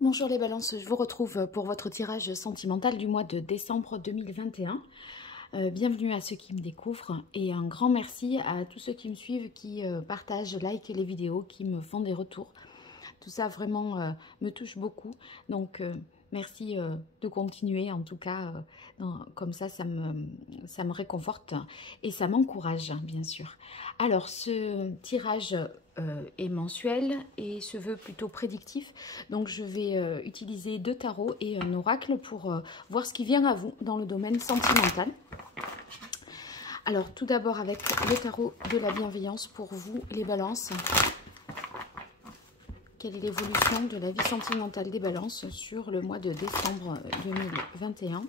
Bonjour les balances, je vous retrouve pour votre tirage sentimental du mois de décembre 2021. Bienvenue à ceux qui me découvrent et un grand merci à tous ceux qui me suivent, qui partagent, likent les vidéos, qui me font des retours. Tout ça vraiment me touche beaucoup, donc merci de continuer en tout cas, comme ça me réconforte et ça m'encourage bien sûr. Alors ce tirage est mensuel et se veut plutôt prédictif, donc je vais utiliser 2 tarots et un oracle pour voir ce qui vient à vous dans le domaine sentimental. Alors tout d'abord avec le tarot de la bienveillance pour vous les balances. Quelle est l'évolution de la vie sentimentale des balances sur le mois de décembre 2021?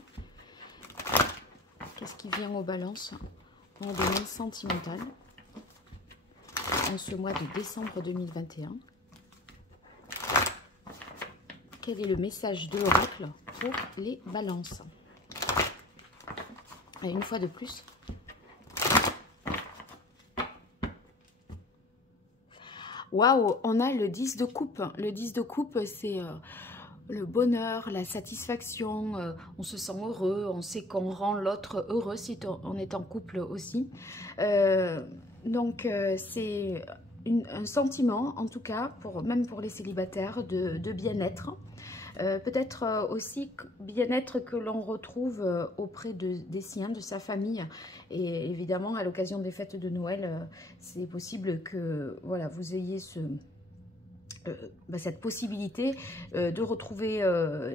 Qu'est-ce qui vient aux balances dans le domaine sentimental en ce mois de décembre 2021? Quel est le message de l'oracle pour les balances? Et une fois de plus, waouh, on a le 10 de coupe. Le 10 de coupe, c'est le bonheur, la satisfaction. On se sent heureux, on sait qu'on rend l'autre heureux si on est en couple aussi. Donc, c'est un sentiment, en tout cas, même pour les célibataires, de bien-être. Peut-être aussi bien-être que l'on retrouve auprès des siens, de sa famille. Et évidemment, à l'occasion des fêtes de Noël, c'est possible que voilà, vous ayez cette possibilité de retrouver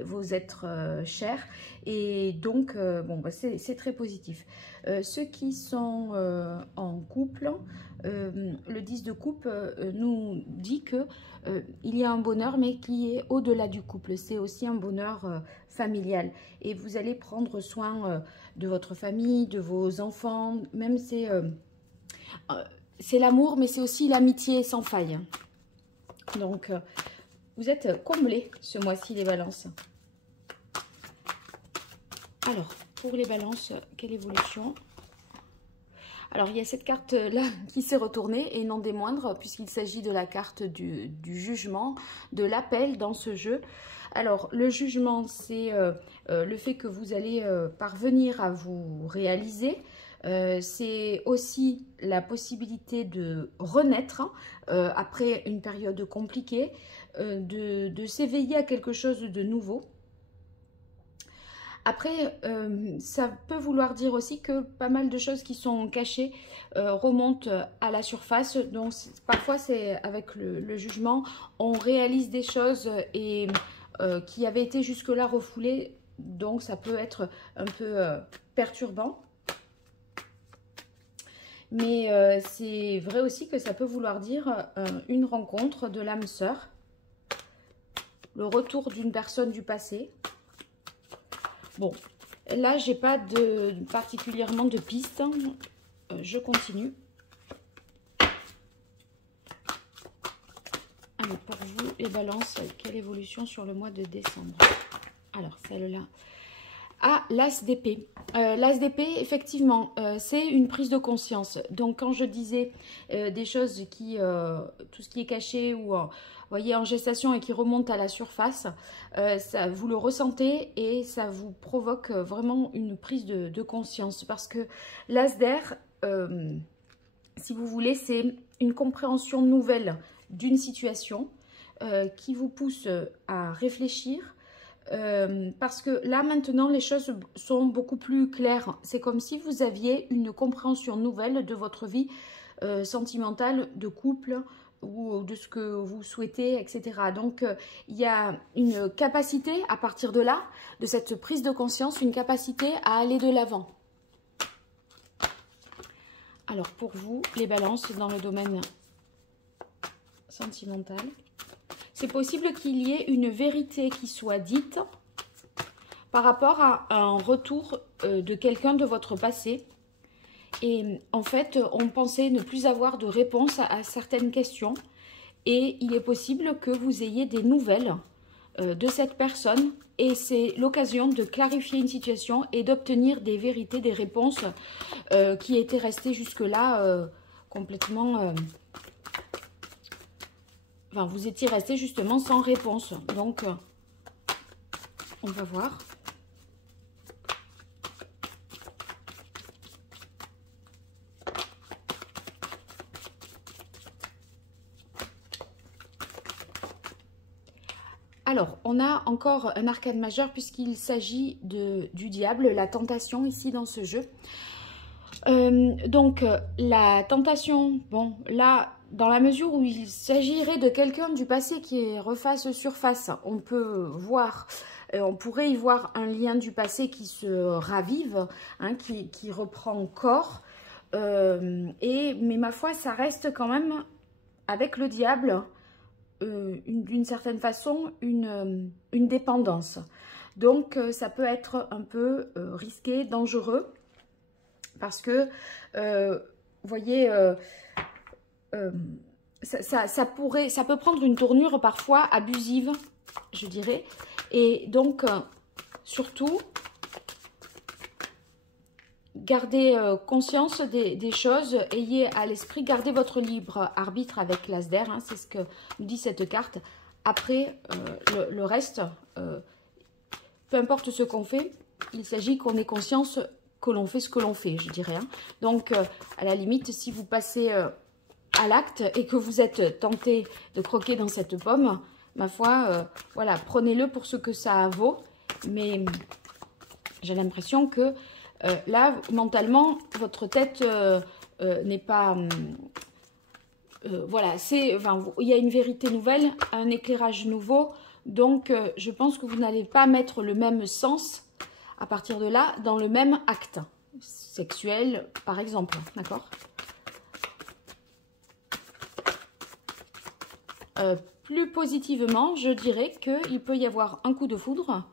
vos êtres chers. Et donc, c'est très positif. Ceux qui sont en couple, le 10 de coupe nous dit que il y a un bonheur, mais qui est au-delà du couple. C'est aussi un bonheur familial. Et vous allez prendre soin de votre famille, de vos enfants. Même c'est l'amour, mais c'est aussi l'amitié sans faille. Donc, vous êtes comblés ce mois-ci, les balances. Alors, pour les balances, quelle évolution? Alors, il y a cette carte-là qui s'est retournée, et non des moindres, puisqu'il s'agit de la carte du jugement, de l'appel dans ce jeu. Alors, le jugement, c'est le fait que vous allez parvenir à vous réaliser. C'est aussi la possibilité de renaître après une période compliquée, de s'éveiller à quelque chose de nouveau. Après, ça peut vouloir dire aussi que pas mal de choses qui sont cachées remontent à la surface. Donc, parfois, c'est avec le jugement, on réalise des choses et qui avaient été jusque-là refoulées. Donc, ça peut être un peu perturbant. Mais c'est vrai aussi que ça peut vouloir dire une rencontre de l'âme sœur, le retour d'une personne du passé. Bon, là, j'ai pas particulièrement de pistes. Je continue. Alors, pour vous, les balances, quelle évolution sur le mois de décembre? Alors, celle-là. Ah, l'as d'épée. L'as d'épée, effectivement, c'est une prise de conscience. Donc, quand je disais des choses tout ce qui est caché ou voyez, en gestation et qui remonte à la surface, ça, vous le ressentez et ça vous provoque vraiment une prise de conscience. Parce que l'as d'air, si vous voulez, c'est une compréhension nouvelle d'une situation qui vous pousse à réfléchir. Parce que là maintenant les choses sont beaucoup plus claires. C'est comme si vous aviez une compréhension nouvelle de votre vie sentimentale, de couple ou de ce que vous souhaitez, etc. Donc il y a une capacité à partir de là, de cette prise de conscience, une capacité à aller de l'avant. Alors pour vous les balances dans le domaine sentimental, c'est possible qu'il y ait une vérité qui soit dite par rapport à un retour de quelqu'un de votre passé. Et en fait, on pensait ne plus avoir de réponse à certaines questions. Et il est possible que vous ayez des nouvelles de cette personne. Et c'est l'occasion de clarifier une situation et d'obtenir des vérités, des réponses qui étaient restées jusque-là complètement... Enfin, vous étiez resté justement sans réponse. Donc, On va voir. Alors, on a encore un arcane majeur puisqu'il s'agit du diable, la tentation ici dans ce jeu. Donc, la tentation, bon, là, dans la mesure où il s'agirait de quelqu'un du passé qui refasse surface, on peut voir, on pourrait y voir un lien du passé qui se ravive, hein, qui reprend corps. Mais ma foi, ça reste quand même, avec le diable, d'une certaine façon, une dépendance. Donc, ça peut être un peu risqué, dangereux, parce que, vous voyez, ça peut prendre une tournure parfois abusive, je dirais. Et donc, surtout, gardez conscience des choses, ayez à l'esprit, gardez votre libre arbitre avec l'as d'air, hein, c'est ce que nous dit cette carte. Après, le reste, peu importe ce qu'on fait, il s'agit qu'on ait conscience que l'on fait ce que l'on fait, je dirais. Hein. Donc, à la limite, si vous passez à l'acte et que vous êtes tenté de croquer dans cette pomme, ma foi, voilà, prenez-le pour ce que ça vaut. Mais j'ai l'impression que là, mentalement, votre tête n'est pas... voilà, enfin, il y a une vérité nouvelle, un éclairage nouveau. Donc, je pense que vous n'allez pas mettre le même sens à partir de là dans le même acte sexuel, par exemple. D'accord ? Plus positivement, je dirais qu'il peut y avoir un coup de foudre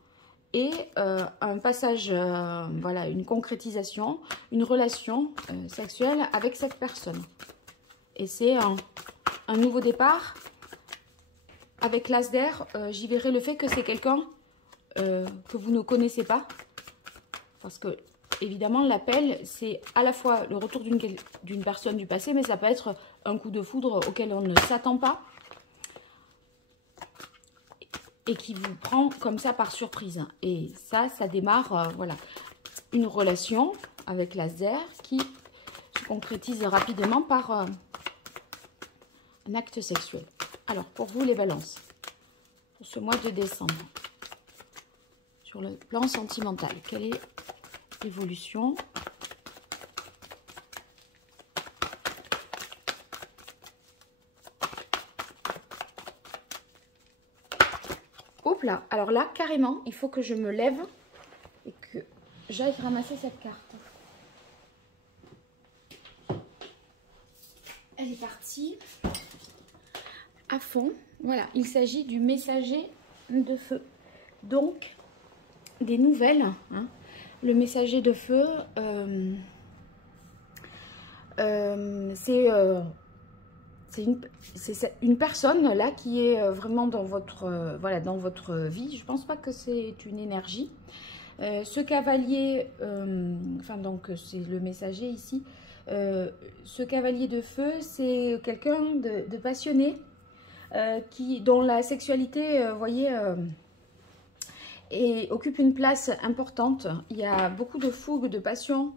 et un passage, voilà, une concrétisation, une relation sexuelle avec cette personne. Et c'est un nouveau départ. Avec l'as d'air, j'y verrai le fait que c'est quelqu'un que vous ne connaissez pas. Parce que, évidemment, l'appel, c'est à la fois le retour d'une personne du passé, mais ça peut être un coup de foudre auquel on ne s'attend pas. Et qui vous prend comme ça par surprise. Et ça démarre, voilà, une relation avec l'as d'air qui se concrétise rapidement par un acte sexuel. Alors, pour vous, les balances, pour ce mois de décembre, sur le plan sentimental, quelle est l'évolution ? Hop là, alors là, carrément, il faut que je me lève et que j'aille ramasser cette carte. Elle est partie à fond. Voilà, il s'agit du messager de feu. Donc, des nouvelles. Hein. Le messager de feu, c'est une personne là qui est vraiment dans votre, voilà, dans votre vie. Je pense pas que c'est une énergie. Ce cavalier, enfin donc c'est le messager ici. Ce cavalier de feu, c'est quelqu'un de passionné, dont la sexualité, vous voyez, occupe une place importante. Il y a beaucoup de fougue, de passion.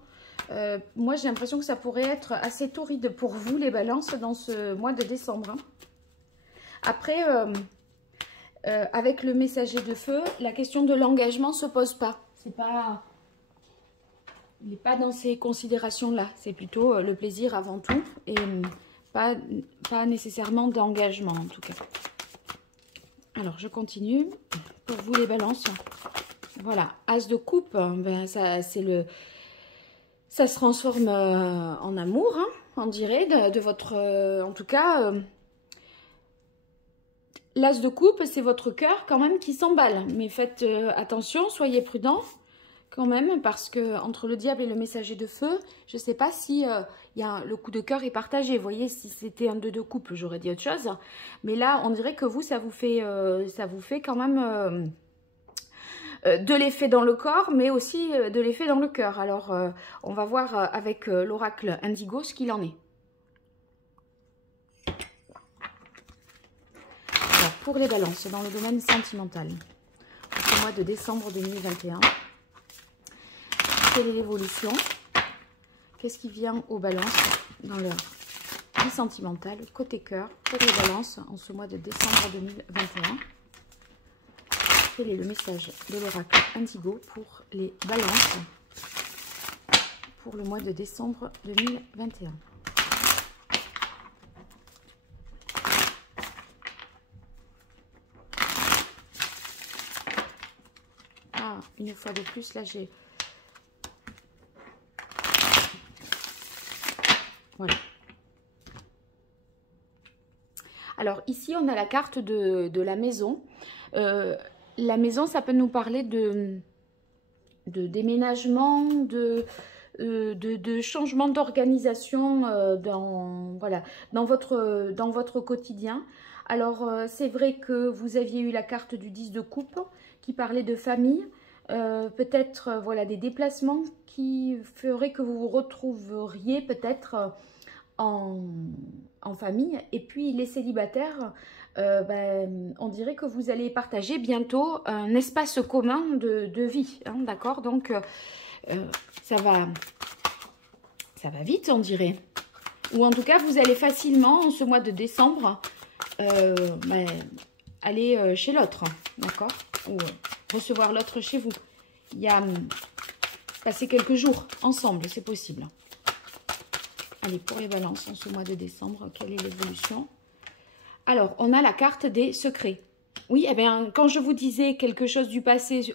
Moi, j'ai l'impression que ça pourrait être assez torride pour vous, les balances, dans ce mois de décembre. Hein. Après, avec le messager de feu, la question de l'engagement ne se pose pas. C'est pas... Il n'est pas dans ces considérations-là. C'est plutôt le plaisir avant tout et pas nécessairement d'engagement, en tout cas. Alors, je continue. Pour vous, les balances, voilà, as de coupe, ben, ça se transforme en amour, hein, on dirait, de votre... en tout cas, l'as de coupe, c'est votre cœur quand même qui s'emballe. Mais faites attention, soyez prudents quand même, parce que entre le diable et le messager de feu, je ne sais pas si le coup de cœur est partagé. Vous voyez, si c'était un 2 de coupe, j'aurais dit autre chose. Mais là, on dirait que vous, ça vous fait quand même... de l'effet dans le corps, mais aussi de l'effet dans le cœur. Alors, on va voir avec l'oracle Indigo ce qu'il en est. Alors, pour les balances, dans le domaine sentimental, ce mois de décembre 2021. Quelle est l'évolution? Qu'est-ce qui vient aux balances dans leur vie sentimentale, côté cœur, pour les balances en ce mois de décembre 2021? Quel est le message de l'oracle Indigo pour les balances pour le mois de décembre 2021? Ah, une fois de plus, là j'ai... Voilà. Alors ici, on a la carte de la maison. La maison, ça peut nous parler de déménagement, de changement d'organisation voilà, dans votre quotidien. Alors, c'est vrai que vous aviez eu la carte du 10 de coupe qui parlait de famille. Peut-être voilà, des déplacements qui feraient que vous vous retrouveriez peut-être en famille. Et puis les célibataires, on dirait que vous allez partager bientôt un espace commun de vie, hein, d'accord? Donc ça va vite, on dirait. Ou en tout cas, vous allez facilement, en ce mois de décembre, aller chez l'autre, d'accord? Ou recevoir l'autre chez vous. Il y a passer quelques jours ensemble, c'est possible. Allez, pour les balances, en ce mois de décembre, quelle est l'évolution? Alors, on a la carte des secrets. Oui, eh bien, quand je vous disais quelque chose du passé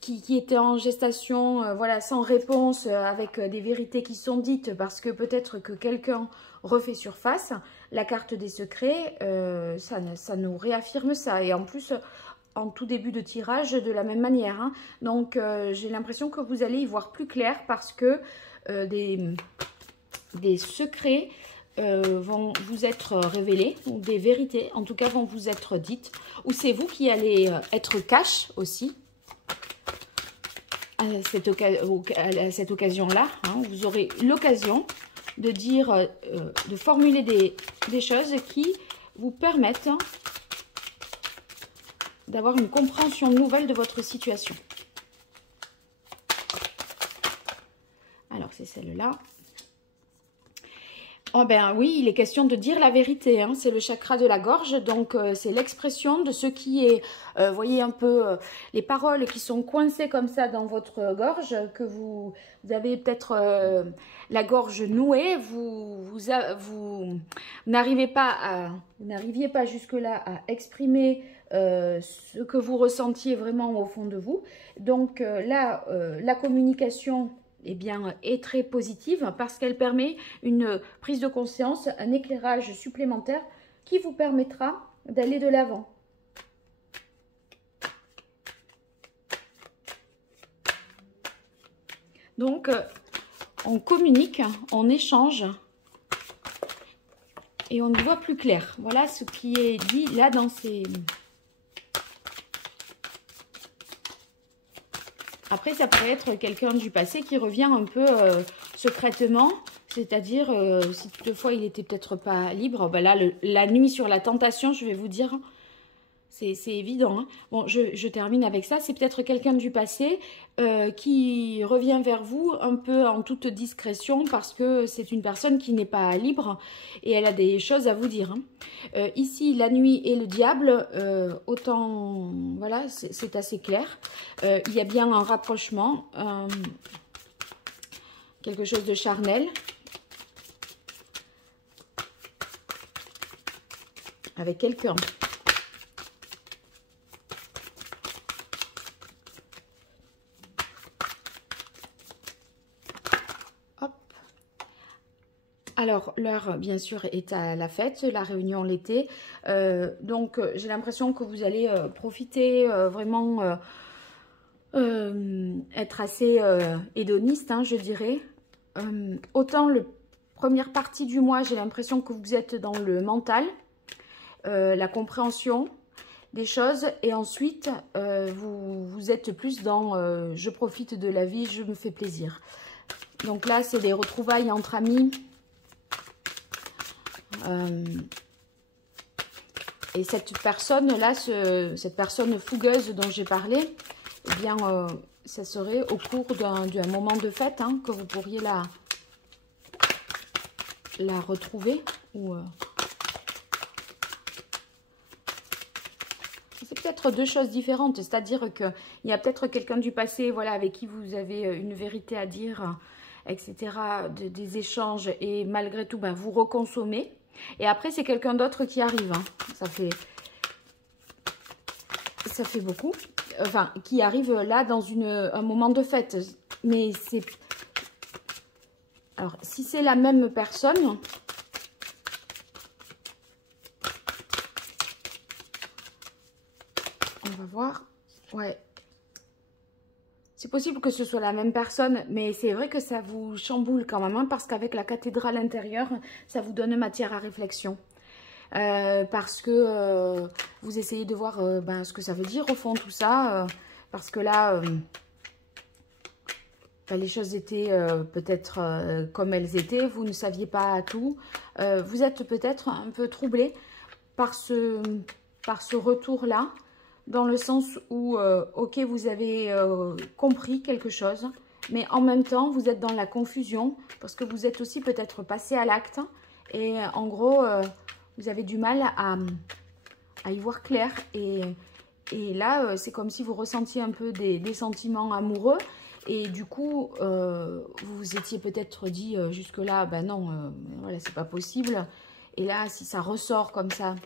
qui était en gestation, voilà, sans réponse, avec des vérités qui sont dites, parce que peut-être que quelqu'un refait surface, la carte des secrets, ça nous réaffirme ça. Et en plus, en tout début de tirage, de la même manière, hein. Donc, j'ai l'impression que vous allez y voir plus clair, parce que des secrets vont vous être révélés, ou des vérités, en tout cas, vont vous être dites, ou c'est vous qui allez être cash aussi, à cette occasion-là, hein. Vous aurez l'occasion de dire, de formuler des choses qui vous permettent d'avoir une compréhension nouvelle de votre situation. Alors, c'est celle-là. Oh ben oui, il est question de dire la vérité, hein. C'est le chakra de la gorge, donc c'est l'expression de ce qui est, voyez un peu les paroles qui sont coincées comme ça dans votre gorge, que vous avez peut-être la gorge nouée, vous n'arriviez pas jusque-là à exprimer ce que vous ressentiez vraiment au fond de vous. Donc là, la communication est très positive, parce qu'elle permet une prise de conscience, un éclairage supplémentaire qui vous permettra d'aller de l'avant. Donc, on communique, on échange et on y voit plus clair. Voilà ce qui est dit là dans ces... Après, ça peut être quelqu'un du passé qui revient un peu secrètement, c'est-à-dire si toutefois il n'était peut-être pas libre. Ben là, la nuit sur la tentation, je vais vous dire, c'est évident, hein. Bon, je termine avec ça. C'est peut-être quelqu'un du passé qui revient vers vous un peu en toute discrétion, parce que c'est une personne qui n'est pas libre et elle a des choses à vous dire, hein. Ici, la nuit et le diable, autant, voilà, c'est assez clair. Il y a bien un rapprochement, quelque chose de charnel, avec quelqu'un. Alors, l'heure, bien sûr, est à la fête, la réunion l'été. Donc, j'ai l'impression que vous allez profiter vraiment, être assez hédoniste, hein, je dirais. Autant la première partie du mois, j'ai l'impression que vous êtes dans le mental, la compréhension des choses. Et ensuite, vous êtes plus dans je profite de la vie, je me fais plaisir. Donc là, c'est des retrouvailles entre amis. Et cette personne-là, cette personne fougueuse dont j'ai parlé, eh bien, ça serait au cours d'un moment de fête hein, que vous pourriez la retrouver. Ou c'est peut-être deux choses différentes, c'est-à-dire qu'il y a peut-être quelqu'un du passé, voilà, avec qui vous avez une vérité à dire, etc., des échanges, et malgré tout, ben, vous reconsommez. Et après, c'est quelqu'un d'autre qui arrive. Hein. Ça fait beaucoup. Enfin, qui arrive là dans un moment de fête. Mais c'est... Alors, si c'est la même personne... On va voir. Ouais. C'est possible que ce soit la même personne, mais c'est vrai que ça vous chamboule quand même, hein, parce qu'avec la cathédrale intérieure, ça vous donne matière à réflexion. Parce que vous essayez de voir ben, ce que ça veut dire au fond tout ça. Parce que là, ben, les choses étaient peut-être comme elles étaient. Vous ne saviez pas tout. Vous êtes peut-être un peu troublé par ce retour-là. Dans le sens où, ok, vous avez compris quelque chose. Mais en même temps, vous êtes dans la confusion. Parce que vous êtes aussi peut-être passé à l'acte. Et en gros... vous avez du mal à y voir clair. Et là, c'est comme si vous ressentiez un peu des sentiments amoureux. Et du coup, vous vous étiez peut-être dit jusque-là, ben non, voilà, c'est pas possible. Et là, si ça ressort comme ça,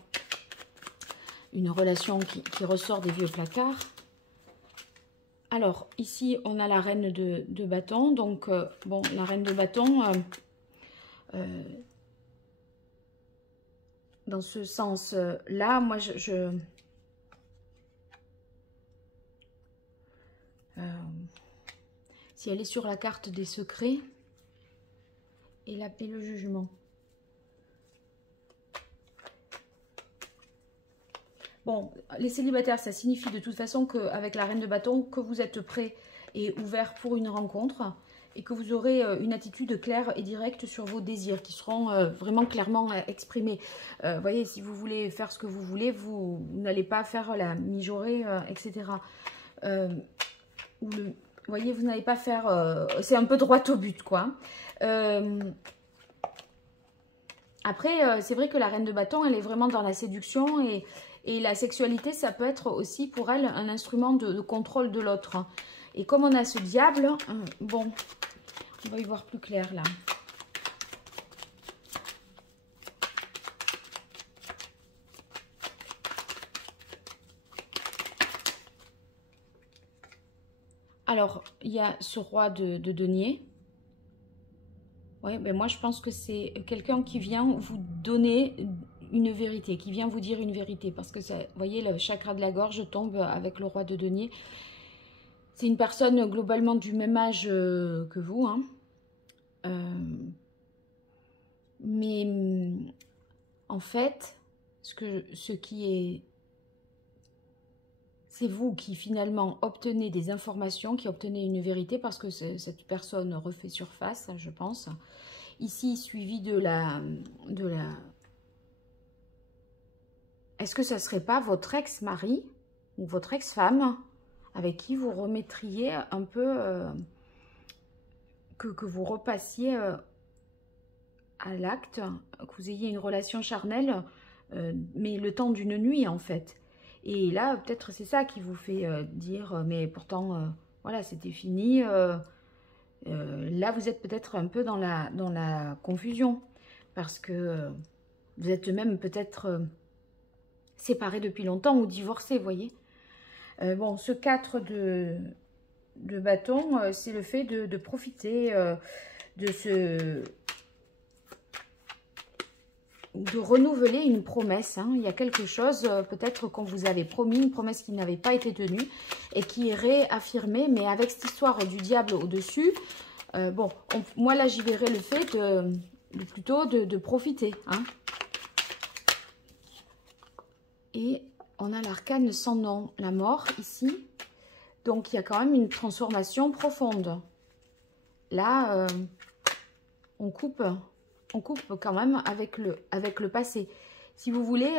une relation qui ressort des vieux placards. Alors, ici, on a la reine de bâton. Donc, bon, la reine de bâton... dans ce sens-là, moi, si elle est sur la carte des secrets et le jugement. Bon, les célibataires, ça signifie de toute façon qu'avec la reine de bâton, que vous êtes prêt et ouvert pour une rencontre et que vous aurez une attitude claire et directe sur vos désirs qui seront vraiment clairement exprimés. Vous voyez, si vous voulez faire ce que vous voulez, vous n'allez pas faire la mijaurée, etc. Vous voyez, vous n'allez pas faire... c'est un peu droit au but, quoi. Après, c'est vrai que la reine de bâton, elle est vraiment dans la séduction et la sexualité, ça peut être aussi pour elle un instrument de contrôle de l'autre. Et comme on a ce diable, bon, on va y voir plus clair là. Alors, il y a ce roi de denier. Oui, mais moi je pense que c'est quelqu'un qui vient vous donner une vérité, qui vient vous dire une vérité. Parce que, ça, vous voyez, le chakra de la gorge tombe avec le roi de denier. C'est une personne globalement du même âge que vous. Hein. Mais en fait, ce qui est... C'est vous qui finalement obtenez des informations, qui obtenez une vérité parce que cette personne refait surface, je pense. Ici, suivi de la... Est-ce que ça ne serait pas votre ex-mari ou votre ex-femme avec qui vous remettriez un peu... que vous repassiez à l'acte, que vous ayez une relation charnelle, mais le temps d'une nuit en fait. Et là, peut-être c'est ça qui vous fait dire, mais pourtant, voilà, c'était fini. Là, vous êtes peut-être un peu dans la confusion, parce que vous êtes même peut-être séparés depuis longtemps ou divorcés, vous voyez. Bon, ce 4 de bâton, c'est le fait de profiter de renouveler une promesse. Hein. Il y a quelque chose, peut-être qu'on vous avait promis, une promesse qui n'avait pas été tenue et qui est réaffirmée, mais avec cette histoire du diable au-dessus, bon, moi là j'y verrais le fait plutôt de profiter. Hein. Et on a l'arcane sans nom, la mort ici. Donc il y a quand même une transformation profonde. Là, on coupe quand même avec le passé. si vous voulez,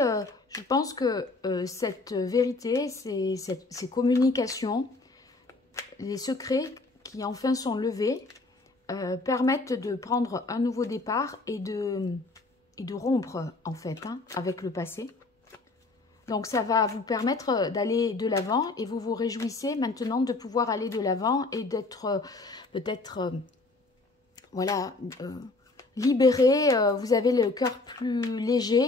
je pense que cette vérité, ces communications, les secrets qui enfin sont levés, permettent de prendre un nouveau départ et de rompre en fait hein, avec le passé. Donc ça va vous permettre d'aller de l'avant et vous vous réjouissez maintenant de pouvoir aller de l'avant et d'être peut-être voilà, libéré, vous avez le cœur plus léger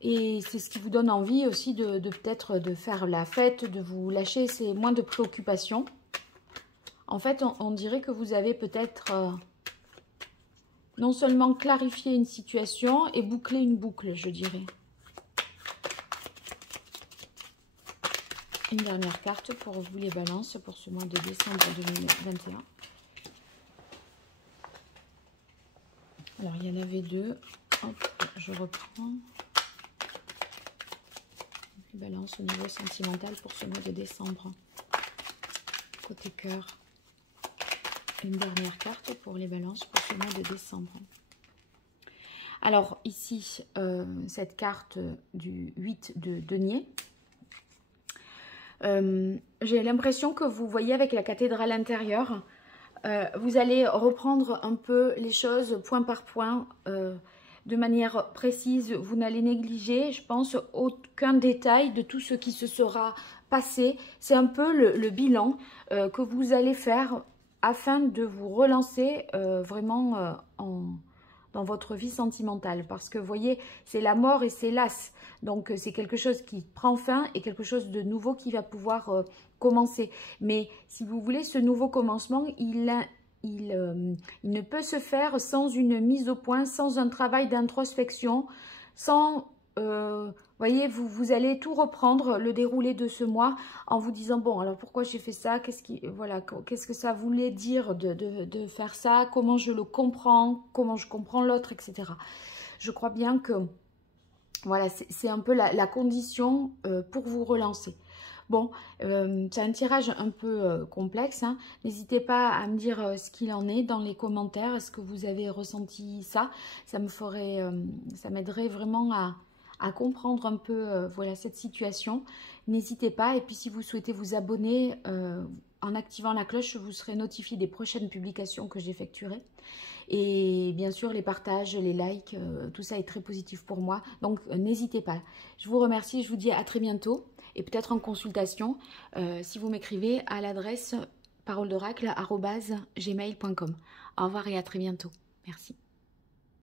et c'est ce qui vous donne envie aussi de peut-être de faire la fête, de vous lâcher, c'est moins de préoccupations. En fait, on dirait que vous avez peut-être non seulement clarifié une situation et bouclé une boucle, je dirais. Une dernière carte pour vous les balances pour ce mois de décembre 2021. Alors, il y en avait deux. Hop, je reprends. Les balances au niveau sentimental pour ce mois de décembre. Côté cœur. Une dernière carte pour les balances pour ce mois de décembre. Alors, ici, cette carte du 8 de denier. J'ai l'impression que vous voyez avec la cathédrale intérieure, vous allez reprendre un peu les choses point par point, de manière précise. Vous n'allez négliger, je pense, aucun détail de tout ce qui se sera passé. C'est un peu le bilan que vous allez faire afin de vous relancer vraiment dans votre vie sentimentale. Parce que vous voyez, c'est la mort et c'est l'as. Donc, c'est quelque chose qui prend fin et quelque chose de nouveau qui va pouvoir commencer. Mais si vous voulez, ce nouveau commencement, il ne peut se faire sans une mise au point, sans un travail d'introspection, sans... voyez, vous allez tout reprendre, le déroulé de ce mois, en vous disant, bon, alors pourquoi j'ai fait ça, qu'est-ce que ça voulait dire de faire ça, comment je le comprends, comment je comprends l'autre, etc. Je crois bien que, voilà, c'est un peu la condition pour vous relancer. Bon, c'est un tirage un peu complexe, hein. N'hésitez pas à me dire ce qu'il en est dans les commentaires, est-ce que vous avez ressenti ça? Ça me ferait, ça m'aiderait vraiment à comprendre un peu voilà, cette situation. N'hésitez pas. Et puis si vous souhaitez vous abonner en activant la cloche, vous serez notifié des prochaines publications que j'effectuerai. Et bien sûr, les partages, les likes, tout ça est très positif pour moi. Donc n'hésitez pas. Je vous remercie. Je vous dis à très bientôt. Et peut-être en consultation si vous m'écrivez à l'adresse paroledoracle@gmail.com. Au revoir et à très bientôt. Merci.